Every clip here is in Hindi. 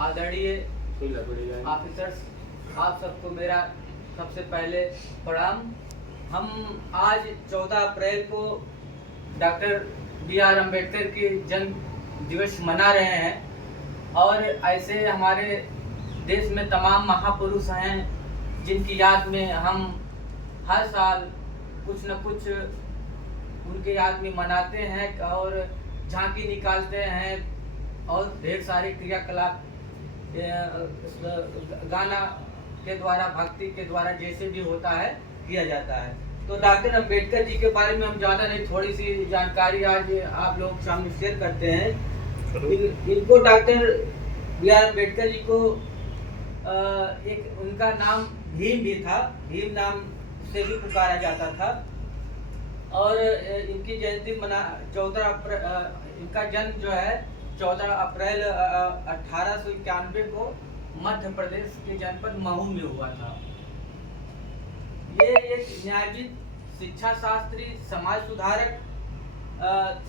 आदरणीय ऑफिसर्स, आप सबको मेरा सबसे पहले प्रणाम। हम आज 14 अप्रैल को डॉक्टर B.R. अम्बेडकर की जन्म दिवस मना रहे हैं और ऐसे हमारे देश में तमाम महापुरुष हैं जिनकी याद में हम हर साल कुछ न कुछ उनके याद में मनाते हैं और झांकी निकालते हैं और ढेर सारे क्रियाकलाप गाना के द्वारा, भक्ति के द्वारा जैसे भी होता है किया जाता है। तो डॉक्टर अम्बेडकर जी के बारे में हम ज़्यादा नहीं, थोड़ी सी जानकारी आज आप लोगों के सामने शेयर करते हैं। इनको डॉक्टर B.R. अम्बेडकर जी को एक उनका नाम भीम भी था, भीम नाम से भी पुकारा जाता था और इनकी जयंती इनका जन्म जो है 14 अप्रैल 1891 को मध्य प्रदेश के जनपद महू में हुआ था। ये एक न्यायविद, शिक्षा शास्त्री, समाज सुधारक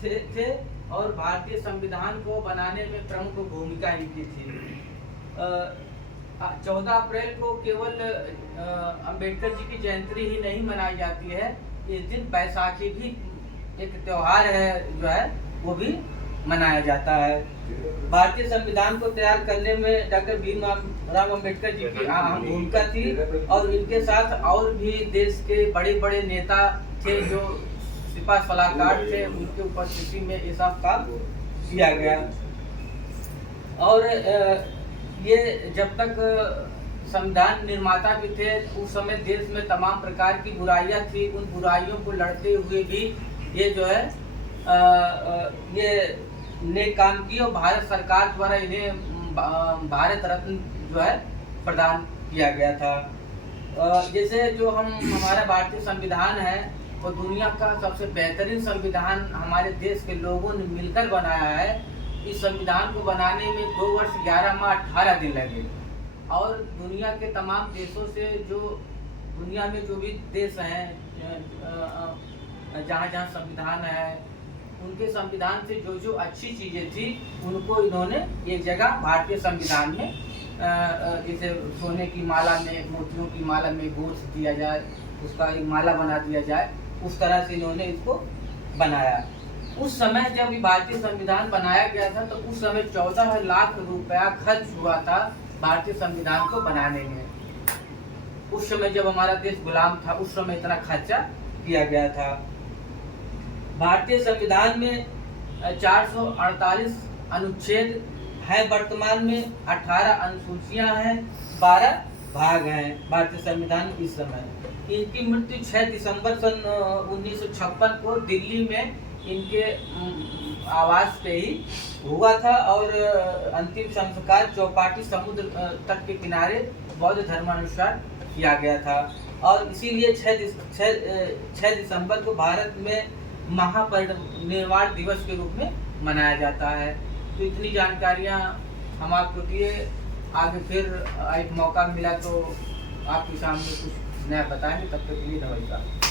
थे और भारतीय संविधान को बनाने में प्रमुख भूमिका इनकी थी। 14 अप्रैल को केवल अम्बेडकर जी की जयंती ही नहीं मनाई जाती है, इस दिन बैसाखी भी एक त्योहार है जो है वो भी मनाया जाता है। भारतीय संविधान को तैयार करने में डॉक्टर भीमराव अम्बेडकर जी की अहम भूमिका थी और इनके साथ और भी देश के बड़े बड़े नेता थे जो सिपा सलाहकार थे, उनके उपस्थिति में ये सब काम किया गया। और ये जब तक संविधान निर्माता भी थे उस समय देश में तमाम प्रकार की बुराइयां थी, उन बुराइयों को लड़ते हुए भी ये जो है ये ने काम किया और भारत सरकार द्वारा इन्हें भारत रत्न जो है प्रदान किया गया था। जैसे जो हमारा भारतीय संविधान है वो दुनिया का सबसे बेहतरीन संविधान हमारे देश के लोगों ने मिलकर बनाया है। इस संविधान को बनाने में 2 वर्ष 11 माह 18 दिन लगे और दुनिया के तमाम देशों से, जो दुनिया में जो भी देश हैं जहाँ जहाँ संविधान है, उनके संविधान से जो जो अच्छी चीज़ें थी उनको इन्होंने एक जगह भारतीय संविधान में, जैसे सोने की माला में, मोतियों की माला में गोश्त दिया जाए, उसका एक माला बना दिया जाए, उस तरह से इन्होंने इसको बनाया। उस समय जब भारतीय संविधान बनाया गया था तो उस समय 14 लाख रुपया खर्च हुआ था भारतीय संविधान को बनाने में। उस समय जब हमारा देश गुलाम था उस समय इतना खर्चा किया गया था। भारतीय संविधान में 448 अनुच्छेद है, वर्तमान में 18 अनुसूचियां हैं, 12 भाग हैं भारतीय संविधान इस समय। इनकी मृत्यु 6 दिसंबर सन 1956 को दिल्ली में इनके आवास पे ही हुआ था और अंतिम संस्कार चौपाटी समुद्र तट के किनारे बौद्ध धर्मानुसार किया गया था और इसीलिए 6 दिसंबर को भारत में महापरिनिर्वाण दिवस के रूप में मनाया जाता है। तो इतनी जानकारियाँ हम आपको दिए, आगे फिर एक मौका मिला तो आपके सामने कुछ नया बताएंगे। तब तक के लिए नमस्कार।